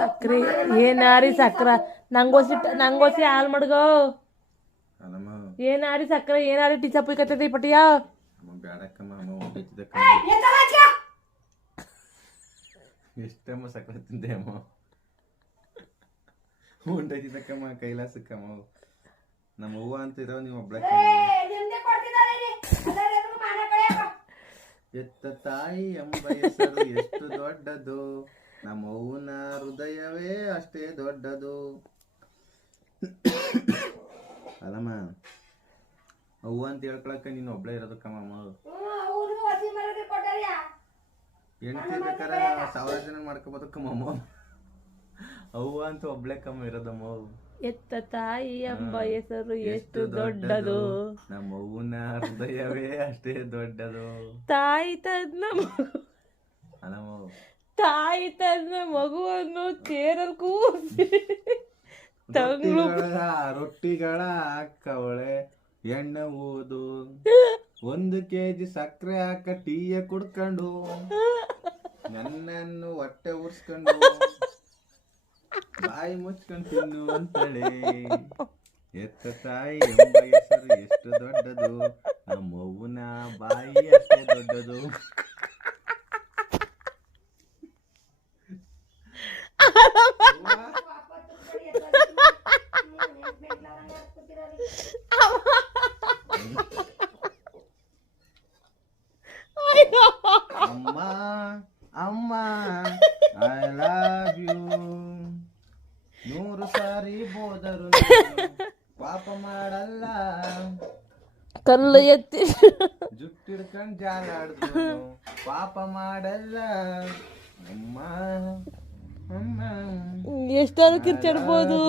ಸಕ್ರೆ ಏನಾರಿ ಸಕ್ರ ನಂಗೋಸಿ ಹಾಲ್ ಮಡ್ಗೋ ಏನಾರಿ ಸಕ್ರೆ ಏನಾರಿ ಟಿಚ ಪುಯ್ಕತ್ತೈತಿ ಪಟಿಯ ಎಷ್ಟಮ್ಮ ಸಕ್ರೆ ತಿಂದೆ ಅಮ್ಮ ಉಂಟೈತಿದ್ದಕ್ಕಮ್ಮ ಕೈಲಾಸಕ್ಕಮ್ಮ ನಮ್ಮ ಹೂವ ಅಂತಿರೋ ನೀವು ಒಬ್ಳ ಎತ್ತ ತಾಯಿ ಎಂಬ ಹೆಸರು ಎಷ್ಟು ದೊಡ್ಡದು ನಮ್ಮ ಹೂವಿನ ಹೃದಯವೇ ಅಷ್ಟೇ ದೊಡ್ಡದು ಅಲ್ಲಮ್ಮ ಹೂವ ಅಂತ ಹೇಳ್ಕೊಳಕ ನೀನು ಒಬ್ಳೆ ಇರೋದಕ್ಕಮ್ಮ ಹೆಣ್ತಿ ಬೇಕಾರೆ 1000 ಜನ ಮಾಡ್ಕೋಬೋದಕ್ಕಮ್ಮ ಹೂವ ಅಂತ ಒಬ್ಳೆ ಕಮ್ಮ ಇರೋದಮ್ಮ ಎತ್ತ ತಾಯಿ ಎಂಬ ಹೆಸರು ಎಷ್ಟು ದೊಡ್ಡದು ನಮ್ಮ ಹೂವಿನ ಹೃದಯವೇ ಅಷ್ಟೇ ದೊಡ್ಡದು ತಾಯಿ ತನ್ನ ಮಗುವನ್ನು ಚೇರಲ್ಲಿ ಕೂರಿಸಿ ರೊಟ್ಟಿಗಳ ಹಾಕವಳೆ ಎಣ್ಣೆ ಊದು 1 kg ಸಕ್ಕರೆ ಹಾಕ ಟೀಯ ಕುಡ್ಕೊಂಡು ನನ್ನನ್ನು ಹೊಟ್ಟೆ ಉರ್ಸ್ಕೊಂಡು ಬಾಯಿ ಮುಚ್ಕೊಂಡು ತಿನ್ನು ಅಂತಳೆ ಎತ್ತ ತಾಯಿ ಎಂಬ ಹೆಸರು ಎಷ್ಟು ದೊಡ್ಡದು ನಮ್ಮ ಅವ್ವನ ಬಾಯಿ ಅಷ್ಟೇ ದೊಡ್ಡದು ಅಮ್ಮ ಅಮ್ಮ ಐ ಲವ್ ಯು 100 ಸಾರಿ ಬೋದರು ಪಾಪ ಮಾಡಲ್ಲ ಕಲ್ಲು ಎತ್ತಿ ಜುಟ್ಟಿಡ್ಕೊಂಡು ಜಾಲಾಡಿದ್ರು ಪಾಪ ಮಾಡಲ್ಲ ಅಮ್ಮ ಅಮ್ಮ ಎಷ್ಟಾದ್ರೂ ಕಿರ್ಚಾಡ್ಬೋದು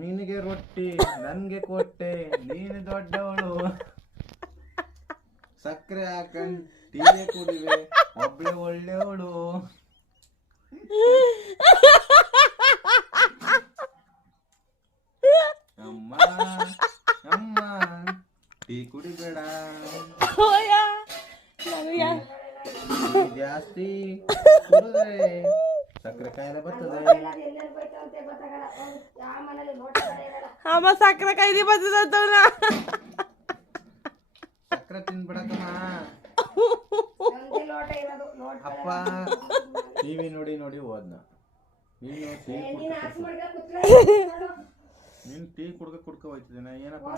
ನಿನಗೆ ರೊಟ್ಟಿ ನನ್ಗೆ ಕೊಟ್ಟೆ ನೀನು ದೊಡ್ಡವಳು ಸಕ್ಕರೆ ಹಾಕೊಂಡು ಟೀ ಕುಡಿವೆ ಒಬ್ಳೆ ಒಳ್ಳೆವಳು ಅಮ್ಮ ಅಮ್ಮ ಟೀ ಕುಡಿಬೇಡ ಜಾಸ್ತಿ ಕುಡಿದ್ರೆ ಸಕ್ಕರೆ ಕಾಯಿಲೆ ಬರ್ತದೆ ಅಮ್ಮ ಸಕ್ಕರೆ ಕಾಯಿಲೆ ಬರ್ತದ ಸಕ್ಕರೆ ತಿನ್ಬಿಡಕಮ್ಮ ಅಪ್ಪ ಟಿವಿ ನೋಡಿ ನೋಡಿ ಹೋದ್ನ ನೀನು ಟೀ ಕುಡ್ಕ ಹೋಯ್ತಿದ್ದೇನೆ ಏನಪ್ಪ